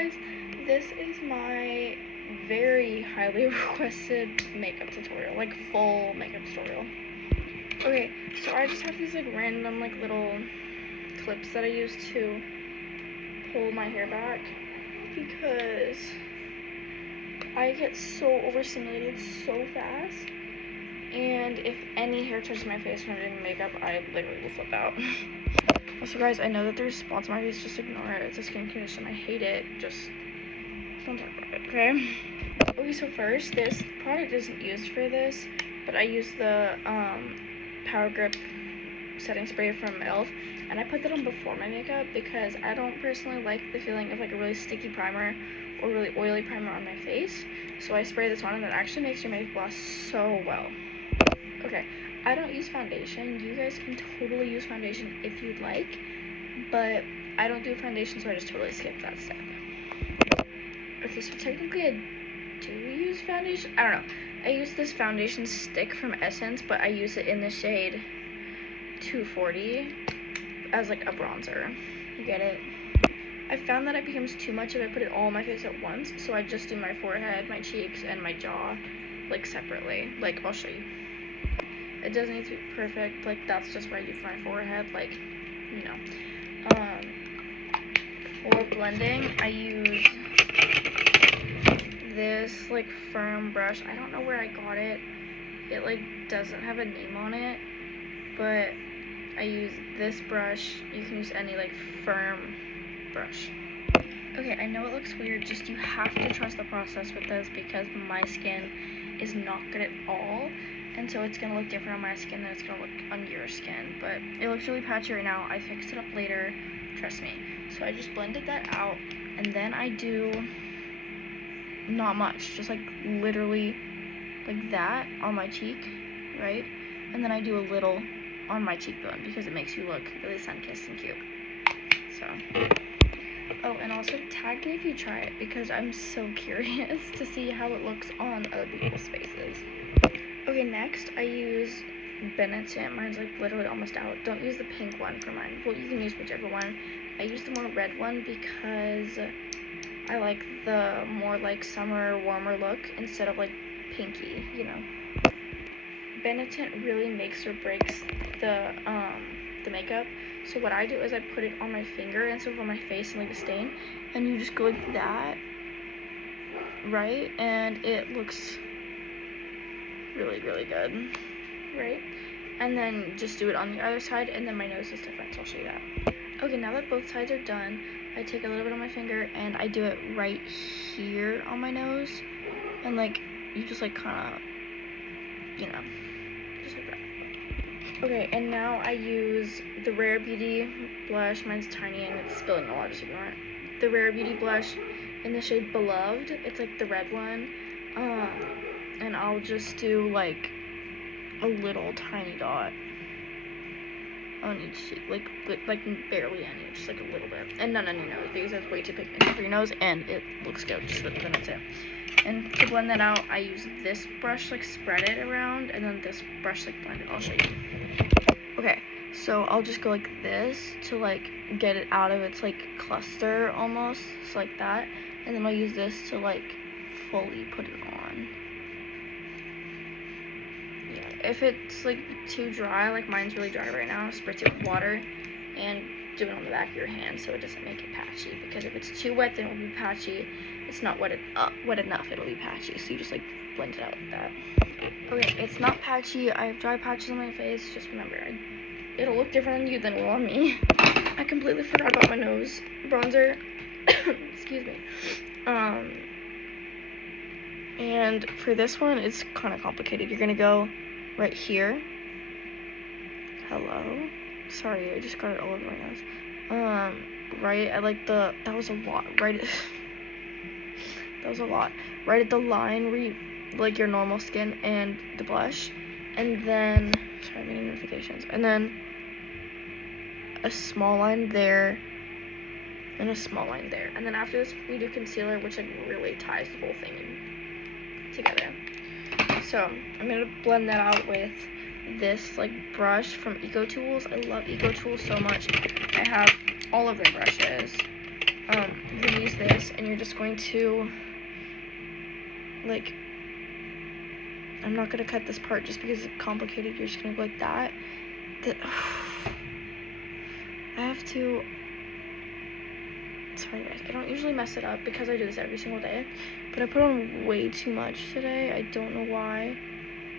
guys, this is my very highly requested makeup tutorial, like full makeup tutorial. Okay, so I just have these like random like little clips that I use to pull my hair back because I get so overstimulated so fast, and if any hair touches my face when I'm doing makeup, I literally will flip out. Also, guys, I know that there's spots on my face. Just ignore it. It's a skin condition. I hate it. Just don't talk about it, okay? Okay, so first, this product isn't used for this, but I use the Power Grip setting spray from e.l.f. and I put that on before my makeup because I don't personally like the feeling of like a really sticky primer or really oily primer on my face. So I spray this on and it actually makes your makeup last so well. Okay, I don't use foundation. You guys can totally use foundation if you'd like, but I don't do foundation, so I just totally skip that step. Okay, so technically I do use foundation. I don't know. I use this foundation stick from Essence, but I use it in the shade 240 as like a bronzer. You get it? I found that it becomes too much if I put it all on my face at once, so I just do my forehead, my cheeks, and my jaw like separately. Like, I'll show you. It doesn't need to be perfect, like that's just what I do for my forehead, like, you know. For blending, I use this like firm brush. I don't know where I got it. It like doesn't have a name on it, but I use this brush. You can use any like firm brush. Okay, I know it looks weird, just you have to trust the process with this because my skin is not good at all. And so it's going to look different on my skin than it's going to look on your skin. But it looks really patchy right now. I fixed it up later. Trust me. So I just blended that out. And then I do not much. Just like literally like that on my cheek. Right? And then I do a little on my cheekbone because it makes you look really sun-kissed and cute. So. Oh, and also tag me if you try it because I'm so curious to see how it looks on other people's faces. Okay, next I use Benetint. Mine's like literally almost out. Don't use the pink one for mine. Well, you can use whichever one. I use the more red one because I like the more like summer, warmer look instead of like pinky, you know. Benetint really makes or breaks the makeup. So what I do is I put it on my finger instead of on my face and leave a stain. And you just go like that, right? And it looks really, really good, right? And then just do it on the other side, and then my nose is different, so I'll show you that. Okay, now that both sides are done, I take a little bit on my finger and I do it right here on my nose, and like you just like kind of, you know, just like that. Okay, and now I use the Rare Beauty blush. Mine's tiny and it's spilling a lot, just ignore it. The Rare Beauty blush in the shade Beloved. It's like the red one. And I'll just do like a little tiny dot on each cheek, like barely any, just like a little bit, and none on your nose because that's way too pigmented for your nose, and it looks good. Just then that's it. And to blend that out, I use this brush, like spread it around, and then this brush like blend it. I'll show you. Okay, so I'll just go like this to like get it out of its like cluster almost, so like that, and then I'll use this to like fully put it on. If it's like too dry, like mine's really dry right now, spritz it with water and do it on the back of your hand so it doesn't make it patchy, because if it's too wet then it will be patchy. It's not wet enough, it'll be patchy, so you just like blend it out like that. Okay, it's not patchy. I have dry patches on my face. Just remember, it'll look different on you than it will on me. I completely forgot about my nose bronzer. Excuse me. And for this one, it's kind of complicated. You're gonna go right here. Hello. Sorry, I just got it all over my nose. Right at like that was a lot. Right. That was a lot. Right at the line where you like your normal skin and the blush, and then sorry, I'm getting notifications. And then a small line there, and a small line there. And then after this, we do concealer, which like really ties the whole thing together. So I'm gonna blend that out with this like brush from EcoTools. I love EcoTools so much. I have all of their brushes. You can use this this, and you're just going to, like, I'm not going to cut this part just because it's complicated. You're just going to go like that. I have to, sorry guys, I don't usually mess it up because I do this every single day, but I put on way too much today. I don't know why.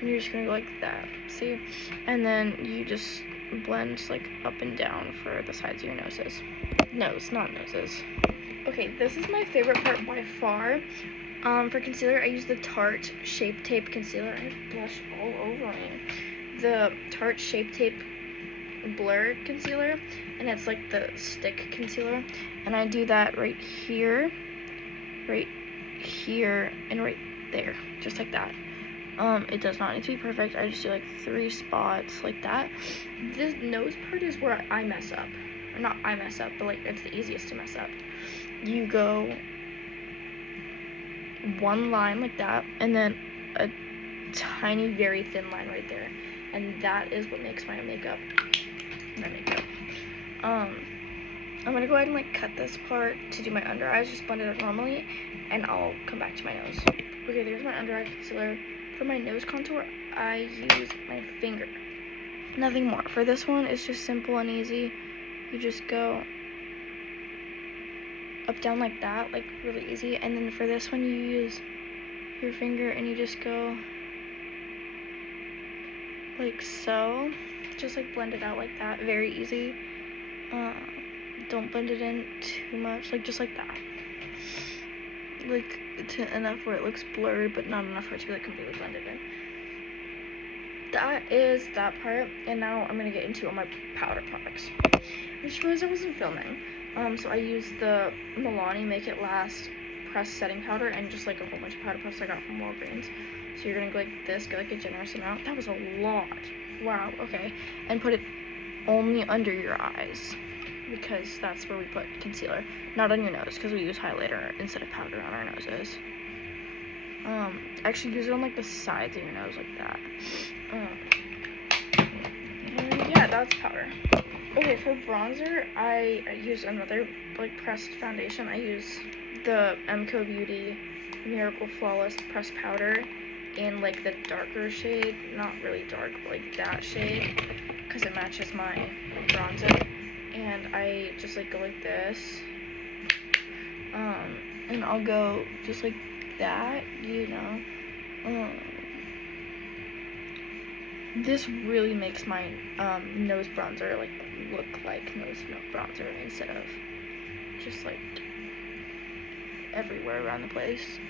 And you're just going to go like that, see? And then you just blend, like, up and down for the sides of your noses. Nose, not noses. Okay, this is my favorite part by far. For concealer, I use the Tarte Shape Tape Concealer. I have blush all over me. The Tarte Shape Tape Blur Concealer, and it's like the stick concealer. And I do that right here, and right there, just like that. It does not need to be perfect. I just do like 3 spots like that. This nose part is where I mess up. Or not I mess up, but like it's the easiest to mess up. You go 1 line like that, and then a tiny, very thin line right there. And that is what makes my makeup. I'm gonna go ahead and like cut this part to do my under eyes, just blend it out normally, and I'll come back to my nose. Okay, there's my under eye concealer. For my nose contour, I use my finger. Nothing more. For this one, it's just simple and easy. You just go up, down like that, like really easy. And then for this one, you use your finger and you just go like so. Just like blend it out like that. Very easy. Don't blend it in too much, like just like that. Like to enough where it looks blurred, but not enough for it to be like completely blended in. That is that part, and now I'm gonna get into all my powder products. I just realized I wasn't filming. So I used the Milani Make It Last pressed setting powder and just like a whole bunch of powder puffs I got from Walgreens. So you're gonna go like this, get like a generous amount. That was a lot. Wow, okay. And put it only under your eyes, because that's where we put concealer, not on your nose, because we use highlighter instead of powder on our noses. Actually use it on like the sides of your nose like that. And yeah, that's powder. Okay, for bronzer, I use another like pressed foundation. I use the MCO Beauty Miracle Flawless pressed powder in like the darker shade, not really dark, but like that shade, because it matches my bronzer. And I just like go like this, and I'll go just like that, you know. This really makes my nose bronzer like look like nose bronzer instead of just like everywhere around the place.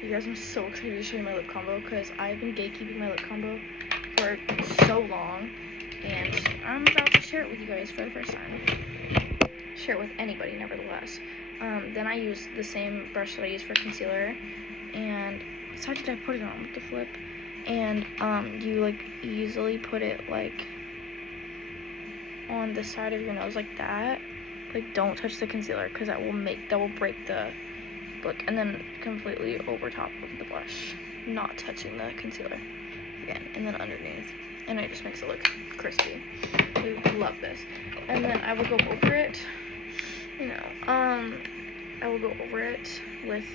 You guys, I'm so excited to show you my lip combo because I've been gatekeeping my lip combo for so long, and I'm about to share it with you guys for the first time. Share it with anybody, nevertheless. Then I use the same brush that I use for concealer, and how did I put it on with the flip? And you like easily put it like on the side of your nose like that. Like don't touch the concealer because that will break the look. And then completely over top of the blush, not touching the concealer again, and then underneath, and it just makes it look crispy. I love this. And then I will go over it, you know, I will go over it with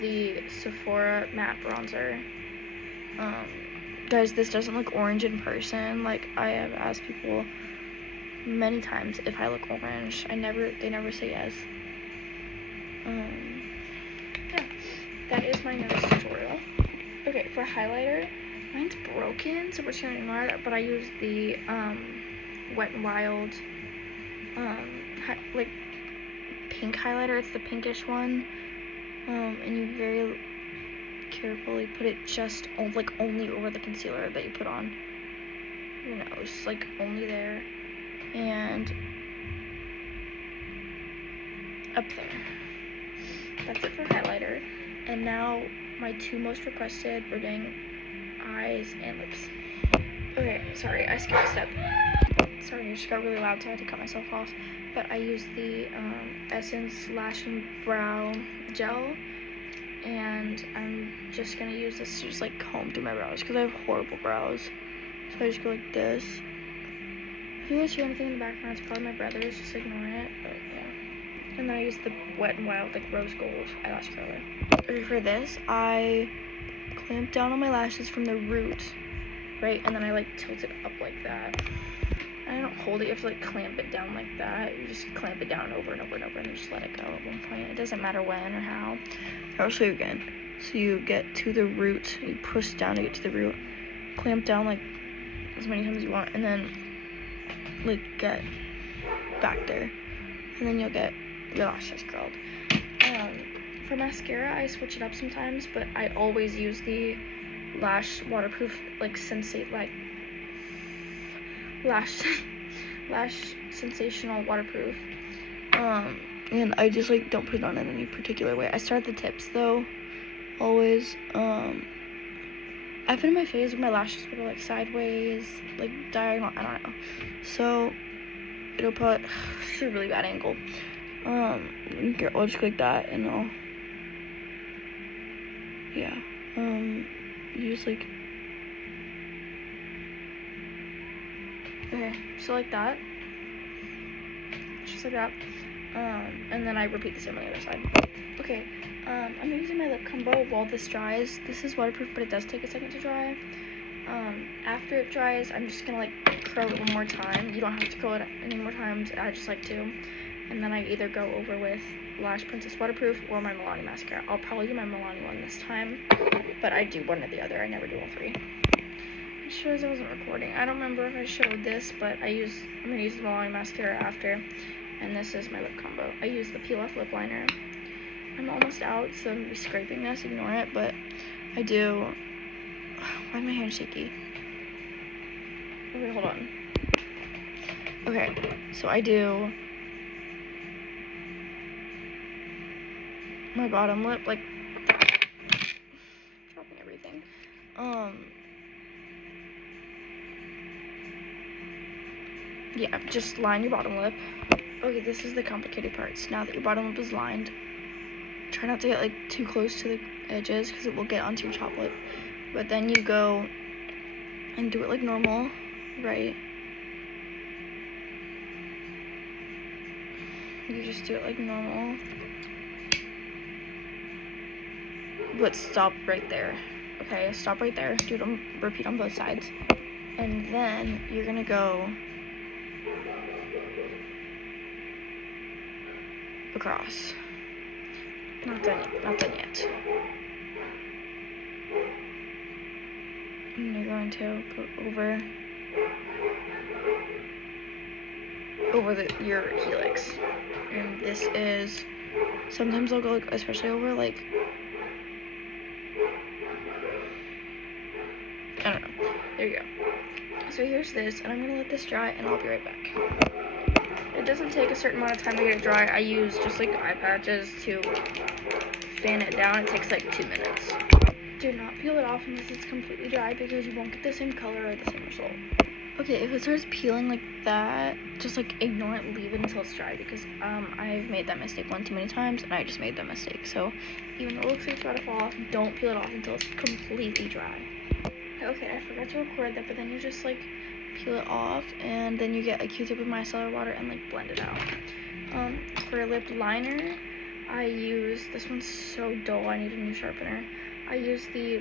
the Sephora matte bronzer. Guys, this doesn't look orange in person. Like, I have asked people many times if I look orange. They never say yes. Yeah, that is my nose tutorial. Okay, for highlighter, mine's broken, so we're just gonna ignore that, but I use the Wet n Wild like pink highlighter. It's the pinkish one, and you very carefully put it just only over the concealer that you put on your nose, like only there and up there. That's it for highlighter. And now my 2 most requested, we're doing eyes and lips. Okay, sorry, I skipped a step. Sorry, it just got really loud, so I had to cut myself off. But I used the Essence Lash and Brow Gel, and I'm just gonna use this to just like comb through my brows because I have horrible brows. So I just go like this. If you guys hear anything in the background, it's probably my brother. Just ignore it. But yeah. And then I use the Wet n Wild like rose gold eyelash curler. Okay, for this, I clamp down on my lashes from the root, right? And then I like tilt it up like that. And I don't hold it, you have to like clamp it down like that. You just clamp it down over and over and over and then just let it go at one point. It doesn't matter when or how. I'll show you again. So you get to the root, you push down to get to the root, clamp down like as many times as you want, and then like get back there. And then you'll get your lashes curled. For mascara, I switch it up sometimes, but I always use the Lash waterproof like Sensate like lash sensational waterproof. And I just like don't put it on in any particular way. I start at the tips though, always. I've been in my phase where my lashes go like sideways, like diagonal. I don't know. So it'll probably it's a really bad angle. I'll just go like that, and I'll you just like okay, so like that, just like that, and then I repeat the same on the other side. Okay, I'm using my lip combo while this dries. This is waterproof, but it does take a second to dry. After it dries, I'm just gonna like curl it one more time. You don't have to curl it any more times. I just like to. And then I either go over with Lash Princess Waterproof or my Milani mascara. I'll probably do my Milani one this time, but I do one or the other. I never do all three. I sure as I wasn't recording. I don't remember if I showed this, but I'm gonna use the Milani mascara after, and this is my lip combo. I use the Peel Off lip liner. I'm almost out, so I'm gonna be scraping this. Ignore it, but I do. Why is my hand shaky? Okay, hold on. Okay, so I do my bottom lip like that. Dropping everything. Yeah, just line your bottom lip. Okay, this is the complicated parts. Now that your bottom lip is lined, try not to get like too close to the edges because it will get onto your top lip. But then you go and do it like normal, right? You just do it like normal. But stop right there. Okay, stop right there. Do it repeat on both sides. And then you're gonna go across. Not done yet. And you're going to put over your helix. And this is, sometimes I'll go like, especially over like, I don't know. There you go. So here's this, and I'm gonna let this dry, and I'll be right back. It doesn't take a certain amount of time to get it dry. I use just like eye patches to fan it down. It takes like 2 minutes. Do not peel it off unless it's completely dry because you won't get the same color or the same result. Okay, if it starts peeling like that, just like ignore it, leave it until it's dry because I've made that mistake one too many times and I just made that mistake. So even though it looks like it's about to fall off, don't peel it off until it's completely dry. Okay, I forgot to record that, but then you just like peel it off and then you get a Q-tip with micellar water and like blend it out. For a lip liner, I use, this one's so dull, I need a new sharpener. I use the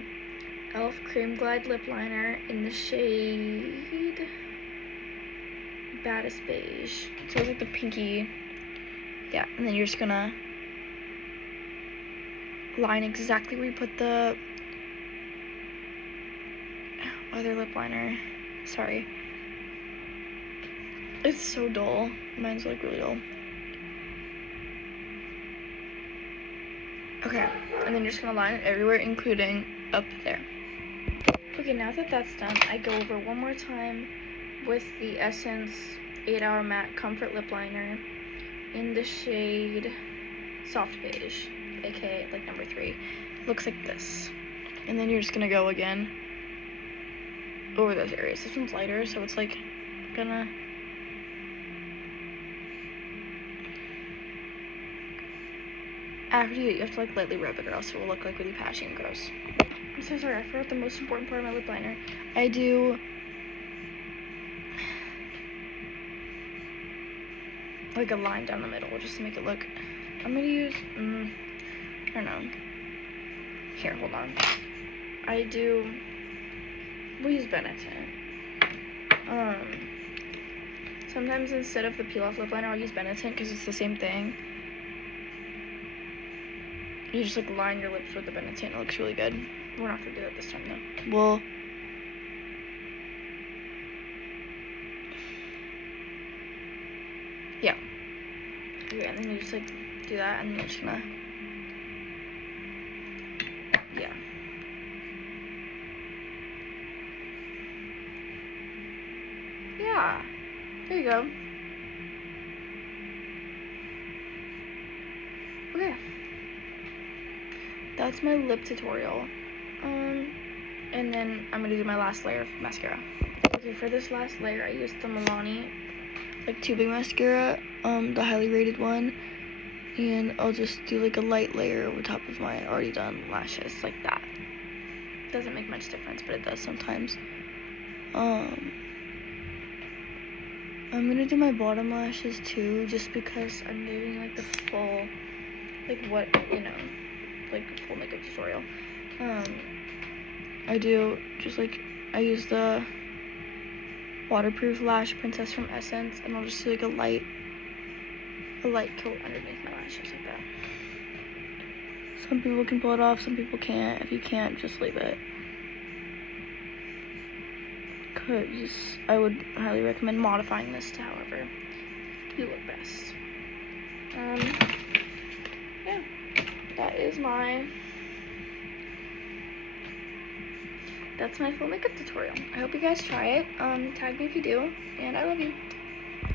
e.l.f. Cream Glide lip liner in the shade Baddest Beige. So it's like the pinky, yeah, and then you're just gonna line exactly where you put the other lip liner. Sorry. It's so dull. Mine's like really dull. Okay, and then you're just gonna line it everywhere, including up there. Okay, now that that's done, I go over one more time with the Essence 8-Hour Matte Comfort Lip Liner in the shade Soft Beige, aka like number 3. Looks like this. And then you're just gonna go again over those areas. This one's lighter, so it's like gonna after you have to like lightly rub it or else it will look like really patchy and gross. I'm so sorry, I forgot the most important part of my lip liner. I do like a line down the middle just to make it look I'm gonna use, I don't know. Here, hold on. We'll use Benetton. Sometimes instead of the peel off lip liner, I'll use Benetton because it's the same thing. You just like line your lips with the Benetton. It looks really good. We're not gonna do that this time though. Well, yeah. Okay, and then you just like do that, and then you're just gonna, yeah. Yeah. There you go. Okay. That's my lip tutorial. And then I'm gonna do my last layer of mascara. Okay, for this last layer, I used the Milani like tubing mascara, the highly rated one, and I'll just do like a light layer over top of my already done lashes, like that. Doesn't make much difference, but it does sometimes. I'm gonna do my bottom lashes too, just because I'm doing like the full, like what, you know, like full makeup tutorial. I do just like, I use the waterproof lash princess from Essence, and I'll just do like a light coat underneath my lashes like that. Some people can pull it off, some people can't. If you can't, just leave it. Because I would highly recommend modifying this to however you look best. Yeah, that's my full makeup tutorial. I hope you guys try it. Tag me if you do, and I love you.